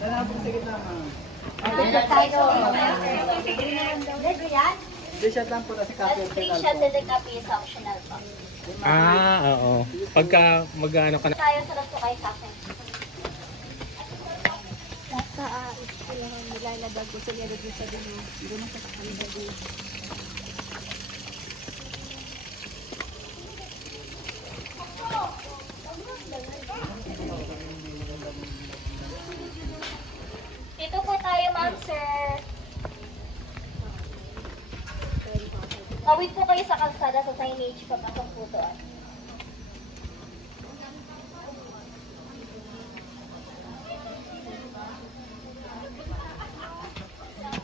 Lalabog sa gitna, ma'am. Dito tayo. Dito yan? T-shirt lang po kasi copy and Free shot and the copy is optional po. Oo. Pagka mag-ano ka na. Tayo sarap po kayo sa akin. Nasa ilang nilalagag ko sa gilid sa dulo. Doon sa kanila doon. Dito po tayo, ma'am, sir. Tawid po kayo sa kalsada sa signage papasok po doon.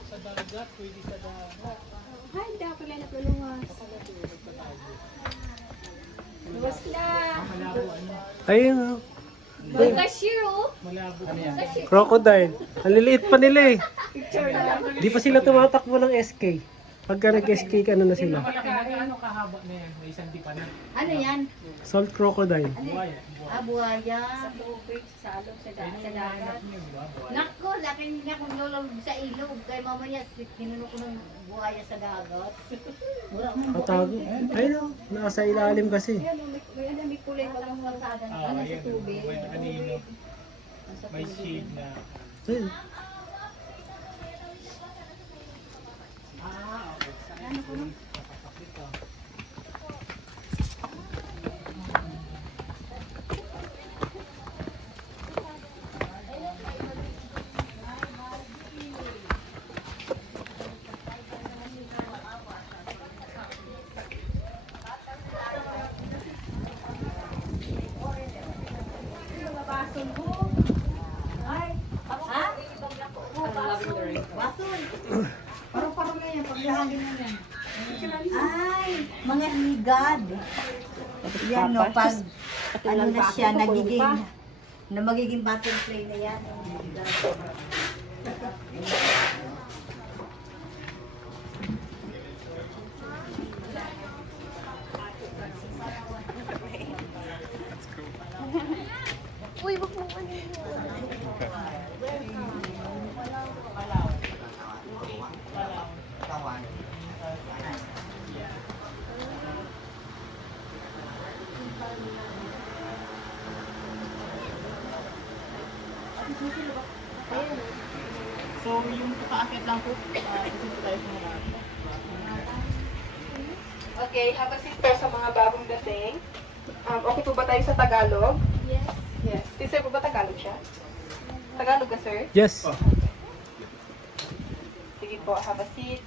Sa dagat, pwede sa dagat. Ay, hindi ako pala nagluluwas. Luwas na. Malabo, ano? Ayun oh. May cashier, oh. Malabo. Ano yan? Crocodile. Ang liliit pa nila eh. Picture na lang. Di pa sila tumatakbo ng SK. Pagka nag-SK, ano na sila? Ano kahaba na yan? May isang dipa na. Ano yan? Salt crocodile. Buwaya. Buhaya. Sa tubig, sa alog, sa dagat. Nako, laki niya kung lulog sa ilog. Kaya mamaya, kinuno ko ng buhaya sa dagat. Wala akong Katago. Ayun oh. Nasa ilalim kasi. Ayan, may kulay pa lang kalsada na nasa tubig. May kanino. May shade na. Ayun. bason. Parang na yan, paghahangin na yan. Ay, mga higad. Yan no, pag ano na siya, magiging butterfly na yan. Higad. Uy, wag mo ano yun. So, yung pakaakit lang po. Kasi po tayo sa mga. Okay, have a seat sa mga bagong dating. Okay po ba tayo sa Tagalog? Yes. Yes. Sir po ba Tagalog siya? Tagalog ka, sir? Yes. Sige po, have a seat.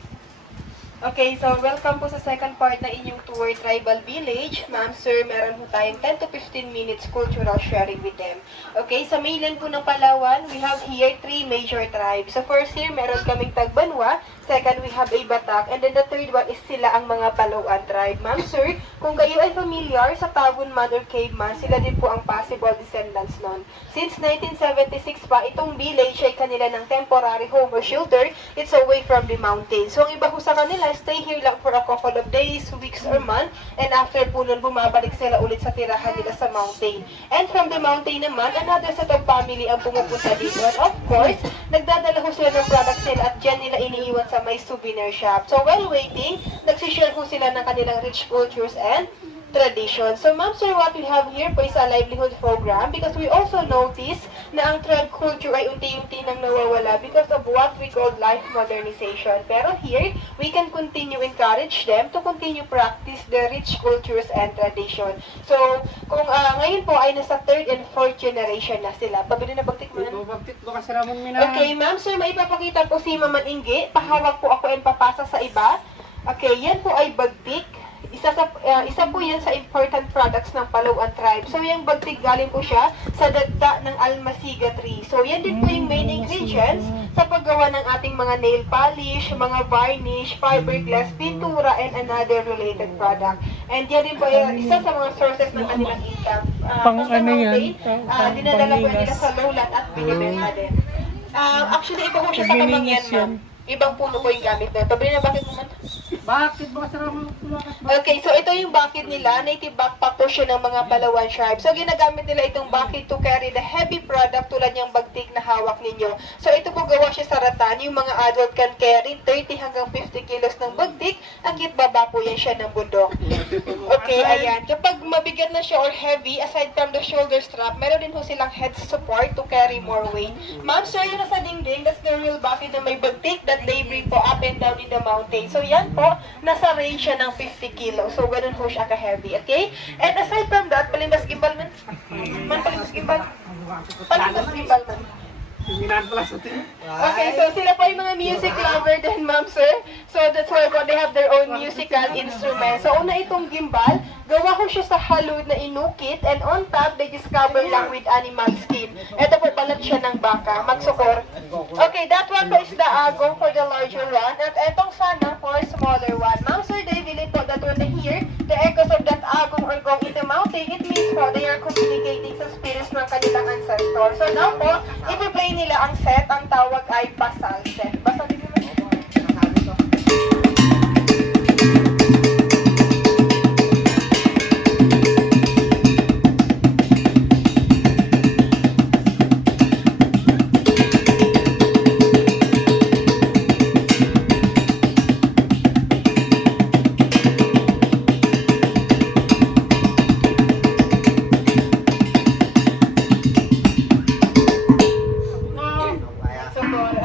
Okay, so welcome po sa second part na inyong tour Tribal Village. Ma'am, sir, meron po tayong 10 to 15 minutes cultural sharing with them. Okay, sa mainland po ng Palawan, we have here 3 major tribes. So first here, meron kaming Tagbanwa. Second, we have a Batak. And then the third one is sila ang mga Palawan tribe. Ma'am, sir, kung kayo ay familiar sa Tabun Man or Caveman, sila din po ang possible descendants nun. Since 1976 pa, itong village ay kanila ng temporary home or shelter. It's away from the mountains. So ang iba po sa kanila, stay here lang for a couple of days, weeks, or month. And after po nun, bumabalik sila ulit sa tirahan nila sa mountain. And from the mountain naman, another set of family ang pumupunta dito. And of course, nagdadala ho sila ng products nila at dyan nila iniiwan sa may souvenir shop. So while waiting, nagsishare ho sila ng kanilang rich cultures and tradition. So ma'am, sir, what we have here po is a livelihood program because we also notice na ang tribe culture ay unti-unti nang nawawala because of what we call life modernization. Pero here, we can continue encourage them to continue practice the rich cultures and tradition. So, kung ngayon po ay nasa 3rd and 4th generation na sila. Pabili na bagtik mo na? Bakit ko kasi ramon mina? Okay, ma'am, sir, maipapakita po si Maman Ingge. Pahawak po ako and papasa sa iba. Okay, yan po ay bagtik. Isa po yan sa important products ng Palawan tribe. So, yung bagtik galing po siya sa dagta ng almasiga tree. So, yan din po yung main ingredients sa paggawa ng ating mga nail polish, mga varnish, fiberglass, pintura, and another related product. And yan din po yung isa sa mga sources ng kanilang income. Pang ano yan? Dinadala po nila sa lowland at binibenta din. Actually, iba po siya sa kamangyan, ma'am. Ibang puno po yung gamit na. Pabili na bakit naman? Bakit ba kasara mo tumakas? Okay, so ito yung bucket nila. Native backpack po siya ng mga Palawan tribe. So, ginagamit nila itong bucket to carry the heavy product tulad yung bagtik na hawak ninyo. So, ito po gawa siya sa rattan. Yung mga adult can carry 30 hanggang 50 kilos ng bagtik. Ang baba po yan siya ng bundok. Okay, ayan. Kapag mabigat na siya or heavy, aside from the shoulder strap, meron din po silang head support to carry more weight. Ma'am, sir, yung nasa dingding, that's the real bucket na may bagtik that they bring po up and down in the mountain. So, yan po, nasa range siya ng 50 kilos. So, ganun po siya ka-heavy, okay? And aside from that, palimbas gimbal man. Man, palimbas gimbal. Palimbas gimbal man. Okay, so sila po yung mga music lover din, ma'am, sir. So, that's why po they have their own musical instruments. So, una itong gimbal, gawa ko siya sa halod na inukit, and on top, they just cover lang with animal skin. Ito po, balat siya ng baka, magsukor. Okay, that one po is the agong for the larger one, at etong sana for smaller one. Ma'am, sir, they believe po that when they hear the echoes of that agong or gong in the mountain, it means po they are communicating sa spirits ng kanilang ancestor. So, now po, ipi-play nila ang set, ang tawag ay basal set. Basal din naman.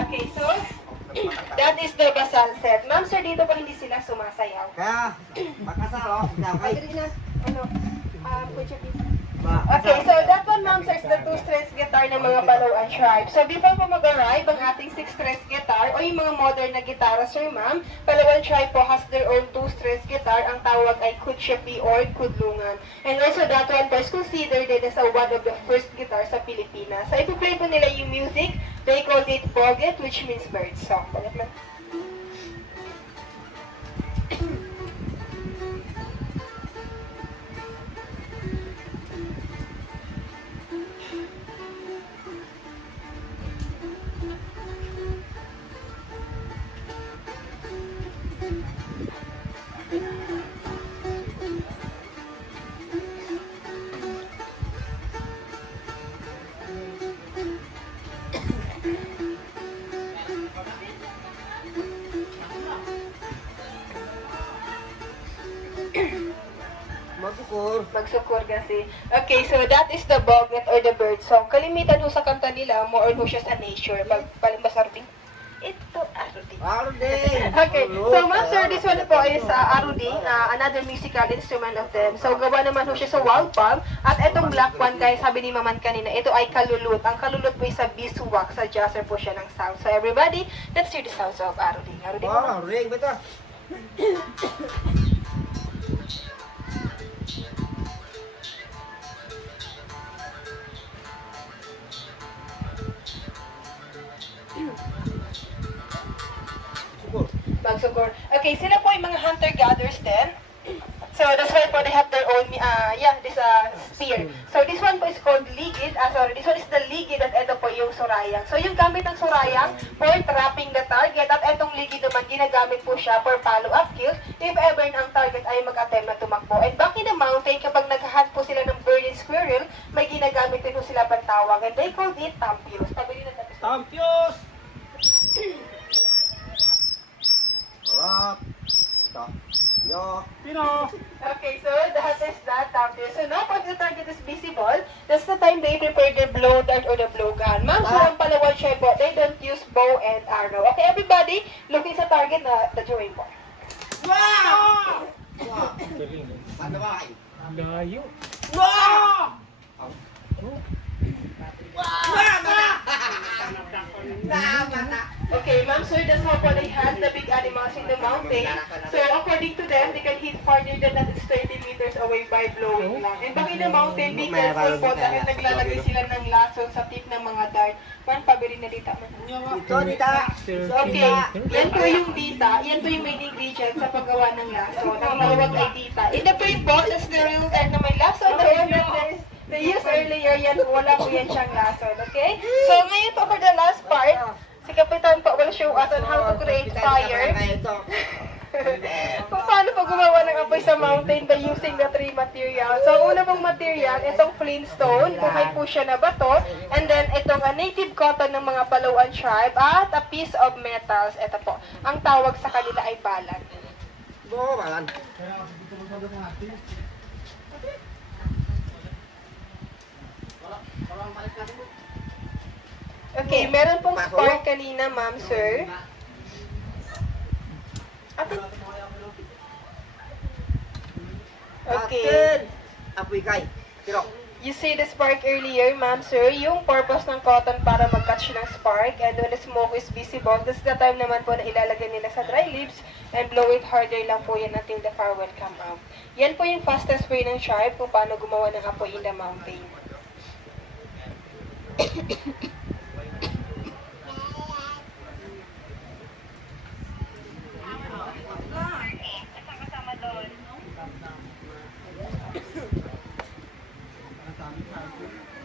Okay, so that is the basal set. Ma'am, sir, dito pa hindi sila sumasayaw. Kaya, makasalo, Pwede na, ano, put your feet. Okay, so that one, ma'am, sir, is the 2-strings guitar ng mga Palawan tribe. So before po mag-arrive, ang ating 6-strings guitar o yung mga modern na gitara, sir, ma'am, Palawan tribe po has their own 2-strings guitar. Ang tawag ay kutsyapi or kudlungan. And also that one po is considered as one of the first guitars sa Pilipinas. So ipo-play po nila yung music. They call it boget, which means bird song. Boget man. Magsukur. Magsukur kasi. Okay, so that is the boget or the bird song. Kalimitan ho sa kanta nila, more on ho siya sa nature. Pag palimbasarding. Ito, aruding. Aruding. Okay, so ma'am sir, this one po is aruding, another musical instrument of them. So gawa naman ho siya sa wild palm. At itong black one, guys, sabi ni Maman kanina, ito ay kalulut. Ang kalulut po is sa beeswax, sa jazzer po siya ng sound. So everybody, let's hear the sounds of aruding. Aruding mo. Oh, ring ba ito? Magsugur. Okay, sila po yung mga hunter-gatherers din. So, that's why po they have their own, this spear. So, this one po is called ligid. This one is the ligid at ito po yung surayang. So, yung gamit ng surayang for trapping the target at itong ligid naman, ginagamit po siya for follow-up kills if ever ang target ay mag-attempt na tumakbo. And back in the mountain, kapag nag-hunt po sila ng bird and squirrel, may ginagamit din po sila pantawag. And they called it tampios. Pabili na natin. Tampios! Harap. Ito. Yo. Pino! Okay, so that is that tampios. So now, pag the target is visible, that's the time they prepare the blow dart or the blow gun. Ma'am, so ang Palawan tribe po, they don't use bow and arrow. Okay, everybody, looking sa target na the drawing po. Wow! Galing. Ano ba? Layo. Wow! Okay, ma'am, sir, that's how they had the big animals in the mountain. So, according to them, they can hit farther than that is 30 meters away by blowing lang. And back in the mountain, be careful po dahil naglalagay sila ng lasso sa tip ng mga dart. Man, pabili na dita man. Ito, dita. Okay, yan po yung dita. Yan po yung main ingredient sa paggawa ng lasso. Ang tawag ay dita. In the first box, that's the real type na may lasso. The one that they used earlier, yan, wala po yan siyang lasso. Okay? So, ngayon po for the last part, si Kapitan po will show us on how to create fire. po gumawa ng apoy sa mountain by using the three materials. So, ang una pong material, itong flintstone, buhay po siya na bato, and then itong native cotton ng mga Palawan tribe, at a piece of metals. Ito po, ang tawag sa kanila ay balag. Oo, balan. Okay, meron pong spark kanina, ma'am, sir. Atin. Okay. Atin! Apoy kay. Tiro. You see the spark earlier, ma'am, sir, yung purpose ng cotton para mag-catch ng spark, and when the smoke is visible, this is the time naman po na ilalagay nila sa dry leaves and blow it harder lang po yan until the fire will come out. Yan po yung fastest way ng tribe kung paano gumawa ng apoy in the mountain.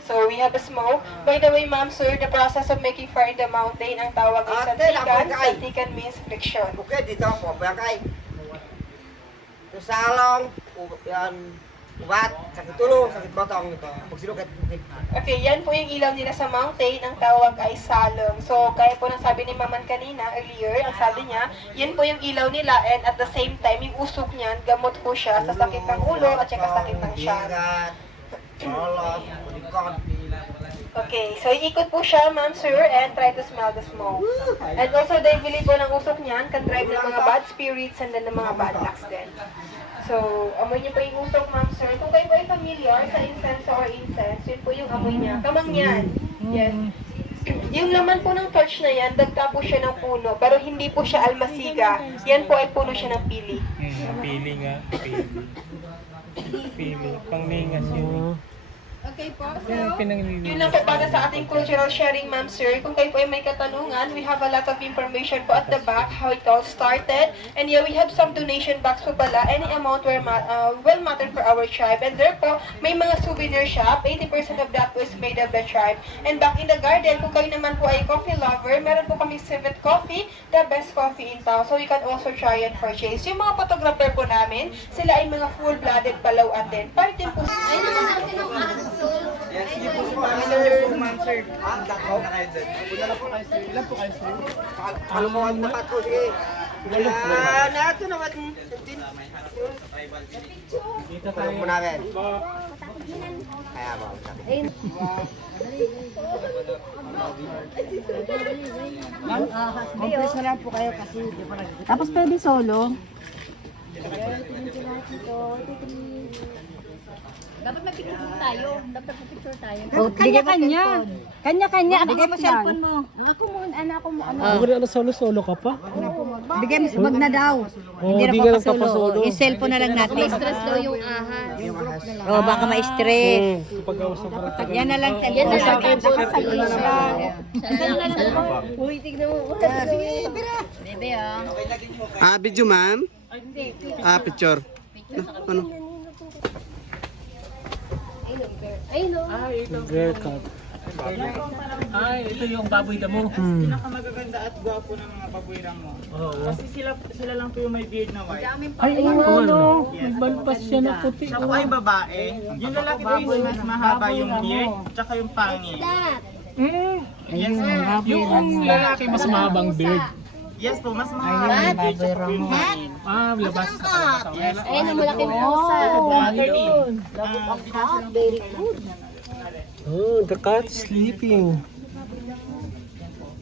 So, we have a smoke. By the way, ma'am, sir, the process of making fire in the mountain, ang tawag ay santikan. Santikan means friction. Okay, dito po. Apoy kay. Ito salong. Yan. Ubat. Sakit tulong. Sakit batong ito. Pag sinukat. Okay, yan po yung ilaw nila sa mountain. Ang tawag ay salong. So, kaya po nang sabi ni Maman kanina, earlier, ang sabi niya, yan po yung ilaw nila, and at the same time, yung usok niyan, gamot po siya sa sakit ng ulo at saka sakit ng siyang. Salong. Bulikon. Okay, so iikot po siya, ma'am, sir, and try to smell the smoke. And also, the bili po ng usok niyan can drive ng mga bad spirits and then ng mga bad lucks din. So, amoy niyo po yung usok, ma'am, sir. Kung kayo po ay familiar sa incense or incense, yun po yung amoy niya. Kamang yan. Yes. Yung laman po ng torch na yan, dagta po siya ng puno, pero hindi po siya almasiga. Yan po ay puno siya ng pili. Pili nga. Pili. Pili. Panglingas yun. Okay po, so, Yun lang po para sa ating cultural sharing, ma'am, sir. Kung kayo po ay may katanungan, we have a lot of information po at the back, how it all started. And yeah, we have some donation box po pala. Any amount will matter for our tribe. And there po, may mga souvenir shop. 80% of that was made of the tribe. And back in the garden, kung kayo naman po ay coffee lover, meron po kami Civet Coffee, the best coffee in town. So you can also try and purchase. Yung mga photographer po namin, sila ay mga full-blooded Palawan din. Parte po Yes, sige po po. Sir. Ah, dako. Ilan po kayo, sir? Ilan po kayo, sir? Ano mo ang tapat ko? Sige. Nato naman. Dito tayo. Ano po namin? Kaya ba? Compress na lang po kayo kasi di pa Tapos pwede solo. Dapat may picture tayo. Dapat may picture tayo. Kanya-kanya. Kanya-kanya. Bigay mo cellphone mo. Ako mo. Ano solo-solo ka pa? Bigay mo, wag na daw. Hindi di na ka papasolo. nagpapasolo. Yung cellphone na lang natin. Stress daw yung ahas. Oh, baka ma-stress. Kapag sa barata. Yan na lang Yan cellphone. na lang Sa cellphone. Saan na lang po? Uy, tignan mo. Bebe, ah. Video ma'am? Picture. Ano? Ay, no. Girl cut. Ay, ito yung baboy damo. Pinakamagaganda at gwapo ng mga babuirang mo. Kasi sila lang po yung may beard na white. Ay, ano? Nagbalpas siya na puti. Siya po ay babae. Yung lalaki po yung mas mahaba yung beard, tsaka yung pangil. Yes, Yung lalaki mas mahabang beard. yes po, mas mahaba yung beard, tsaka po yung pangil. Labas. Ayun, ang malaki mo sa Very good. Oh, the cat sleeping.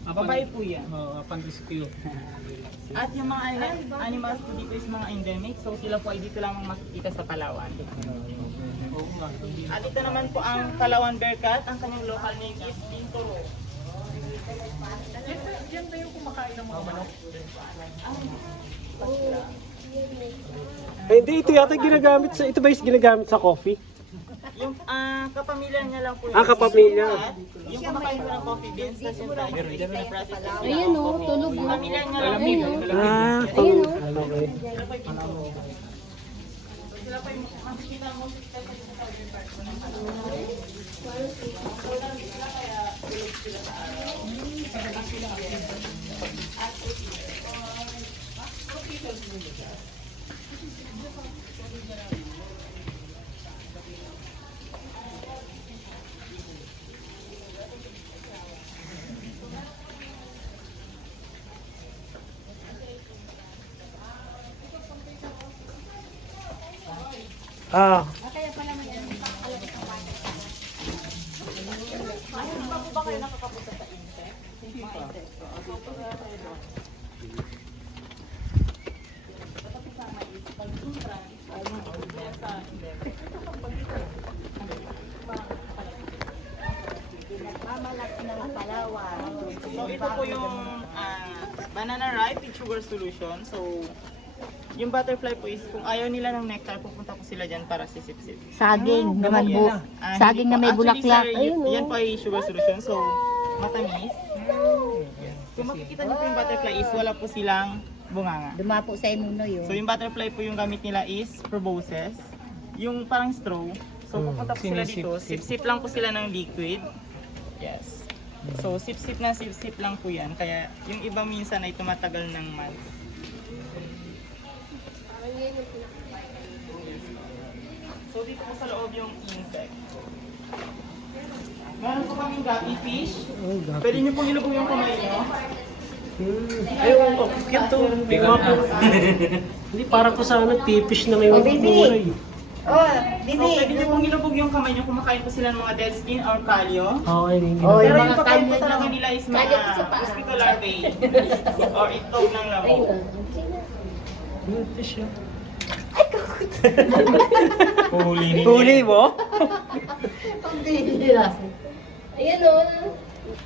Babae po yan. Pan-rescue. At yung mga animals po dito is mga endemic, so sila po ay dito lamang makikita sa Palawan. At ito naman po ang Palawan Bearcat, ang kanyang local name is Pintoro. Diyan ba yung kumakain ng mga manok? Ay, hindi, ito yata ginagamit sa, ito ba yung ginagamit sa coffee? Yung kapamilya niya lang po. Kapamilya. Yung kumakain po ng coffee beans, tapos yung process. Ayun, no. Tulog mo. Pamilya niya lang po. Okay. Sila pa yung makikita mo. Ah, So ito po yung banana ripe with sugar solution. So yung butterfly po is kung ayaw nila ng nectar, pupunta po sila dyan para sisip-sip. Saging, naman Yes. bu. Hindi Saging na po. may Actually, bulaklak. sir, yan po ay sugar solution. So matamis. Kung makikita niyo po yung butterfly is wala po silang bunganga. Dumapo sa imuno yun. So yung butterfly po yung gamit nila is proboscis. Yung parang straw. So pupunta po sila dito, sip-sip lang po sila ng liquid. Yes. So sip-sip na sip-sip lang po yan. Kaya yung iba minsan ay tumatagal ng months. So dito po sa loob yung insect. Meron po kaming guppy fish. Pwede niyo pong ilubog yung kamay niyo. ayun, cute to. Hindi, parang ko sana tipish na may kulay. Oh, So pwede niyo pong ilubog yung kamay niyo. Kumakain po sila ng mga dead skin or kalyo. Okay, hindi. Oh, Pero yung yung mga pagkain po kalyo talaga nyo. nila is mga mosquito larvae or itlog ng labo. Fish yun. Huli mo? Ayan o.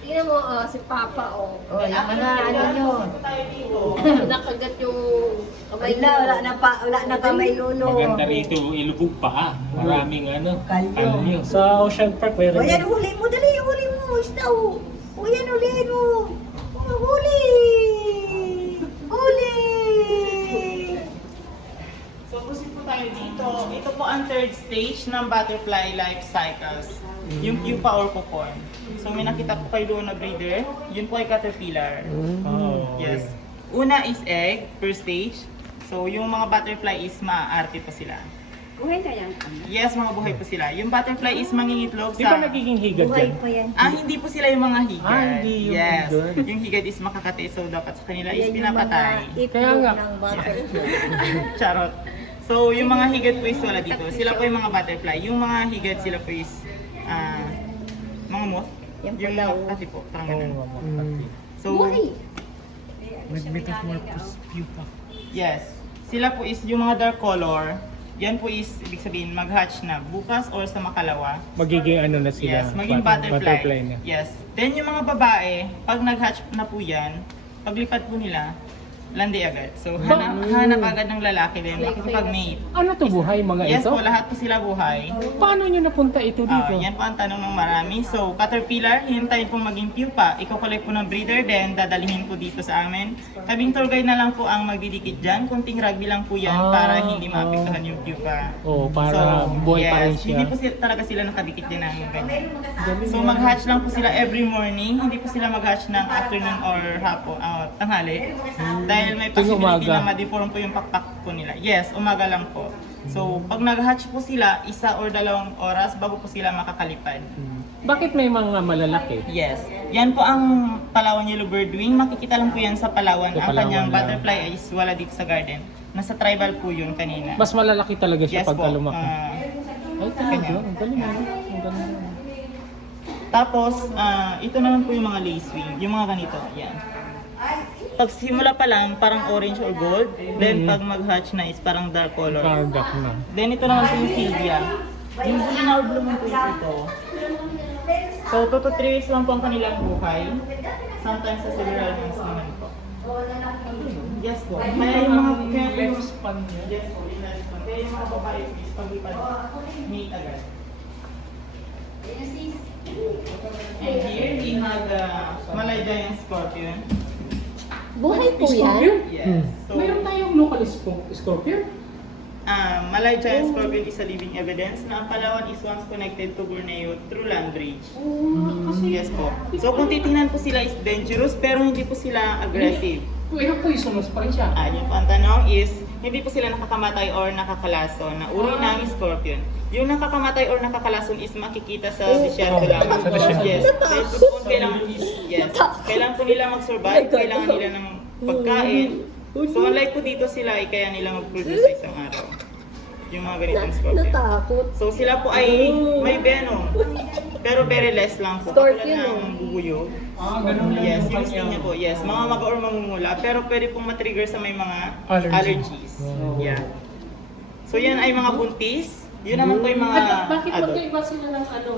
Tingnan mo, si Papa o. Oh, yung mga ano yun. Nakagat yung kamay Wala na kamay luno. Maganda rito, ilubog pa. Maraming Kalyo. Sa Ocean Park, O meron yan, yun. huli mo, dali, huli mo, isda o. O yan, huliin mo. O, huli. Huli. So proceed po tayo dito. Ito po ang third stage ng butterfly life cycles. Yung pupa or cocoon. So may nakita po kayo doon na breeder. Yun po ay caterpillar. Oh, Yes. Una is egg, first stage. So yung mga butterfly is maaarte po sila. Buhay na yan. Yes, mga buhay po sila. Yung butterfly is mangingitlog Di ba sa... nagiging higad Buhay yan? pa yan. Hindi po sila yung mga higad. Hindi yung yes. higad. Yung higad is makakati. So dapat sa kanila is Yan yung pinapatay. mga itlog Kaya nga. ng butterfly. Charot. So, yung mga higad po is wala dito. Sila po yung mga butterfly. Yung mga higad sila po is mga moth. Yung Yung palaw. kasi po, parang ganun. So, Nag-metamorphose pupa. yes. Sila po is yung mga dark color. Yan po is, ibig sabihin, mag-hatch na bukas or sa makalawa. Magiging ano na sila? Yes, maging butterfly. na. Yes. Then yung mga babae, pag nag-hatch na po yan, paglipad po nila, landi agad. So, hanap agad ng lalaki din, makikipag-mate. Ano to buhay mga Yes ito? po, lahat po sila buhay. Paano nyo napunta ito dito? Yan po ang tanong ng marami. So, caterpillar, hintayin pong maging pupa. Iko-collect po ng breeder, then dadalhin po dito sa amin. Kaming tour guide na lang po ang magdidikit dyan. Kunting rugby lang po yan para hindi maapektuhan yung pupa. Oh, para buhay pa rin siya. Hindi po talaga sila nakadikit din ng ganyan. So, mag-hatch lang po sila every morning. Hindi po sila mag-hatch ng afternoon or hapon, tanghali. Dahil may Tuwing possibility umaga. na ma-deform po yung pakpak po nila. Yes, umaga lang po. So, pag nag-hatch po sila, 1 or 2 oras bago po sila makakalipad. Bakit may mga malalaki? Yes. Yan po ang Palawan Yellow Birdwing. Makikita lang po yan sa Palawan. Sa Ang Palawan kanyang lang. butterfly is wala dito sa garden. Nasa tribal po yun kanina. Mas malalaki talaga siya yes po. pagka lumaki. Ay, talaga. kanya. Ang galing ano? Ang galing. Tapos, ito naman po yung mga lace wing. Yung mga ganito. Yan. Pag simula pa lang, parang orange or gold. Then, pag mag-hatch na is parang dark color. Kardak na. Then, ito naman po yung Sylvia. Yung Sylvia or blue po is ito. So, 2 to 3 weeks lang po ang kanilang buhay. Sometimes sa several months naman po. Yes po. Kaya yung mga... Kaya yung, yes po, yung lifespan. Kaya yung mga babae is paglipad, mate agad. And here we have the Malay Giant Scorpion. Buhay po yan? Yes. So, Mayroon tayong local scorpion? Malay Giant Scorpion is a living evidence na ang Palawan is once connected to Borneo through land bridge. Yes po. So kung titingnan po sila is dangerous pero hindi po sila aggressive. Pero poisonous pa rin siya. Yung po ang tanong is, hindi po sila nakakamatay or nakakalason na uri ng scorpion. Yung nakakamatay or nakakalason is makikita sa disyerto lamang. Sa disyerto. Yes. Dahil po doon kailangan po nila mag-survive, kailangan nila ng pagkain. So unlike po dito sila ay kaya nila mag-produce sa isang araw. Yung mga ganitong scorpion. Natakot. So sila po ay may venom. Pero very less lang po. Scorpion, Katulad ng bubuyo. Ganun lang. Yes, yung sting niya po. Yes, mga maga or mamumula. Pero pwede pong matrigger sa may mga allergies. Yeah. So yan ay mga buntis. Yun naman po yung mga Bakit adult. magkaiba sila ng ano?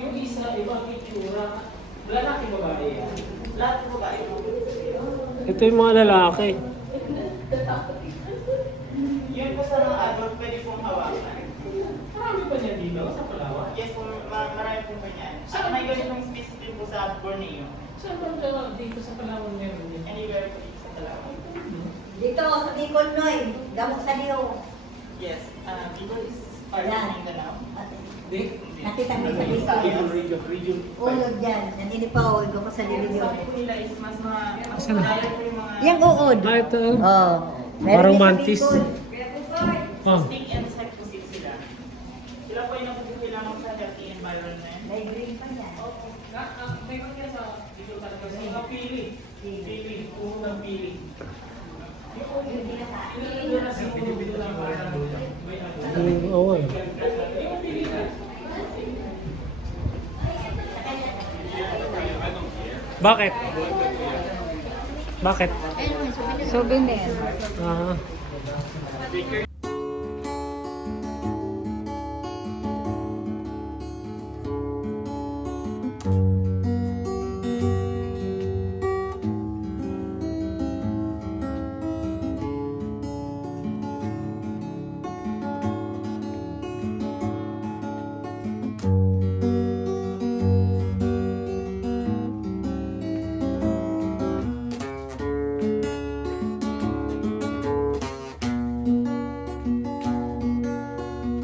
Yung isa, ibang itsura. Lalaki babae yan. Lahat po ba yun? Ito yung mga lalaki. Yun po sa mga adult, pwede pong hawakan. Marami pa niya dito sa Palawan. Yes po, marami pong ganyan. At may ganitong species din po sa Borneo. Saan ba dalawa dito sa Palawan meron din? Anywhere po dito sa Palawan. Dito, sa Bicol, Noy. Gamot sa Liyo. Yes, Bicol is part of Mindanao. Nakita mo sa Sa Bicol. Region. Ulog dyan. Naninipaw, ikaw pa sa Liyo. Sabi po nila is mas madaya po yung mga Yang uod. Ah, ito. Oh. Parang din sa mantis. Bicol. Oh. stick and insect po sila. Sila po ay nabubuhay lamang sa healthy environment. May green pa yan. May mga sa dito talaga sa mga pili. Pili. Puro ng pili. Oo eh. Bakit? Bakit? Souvenir. Ah.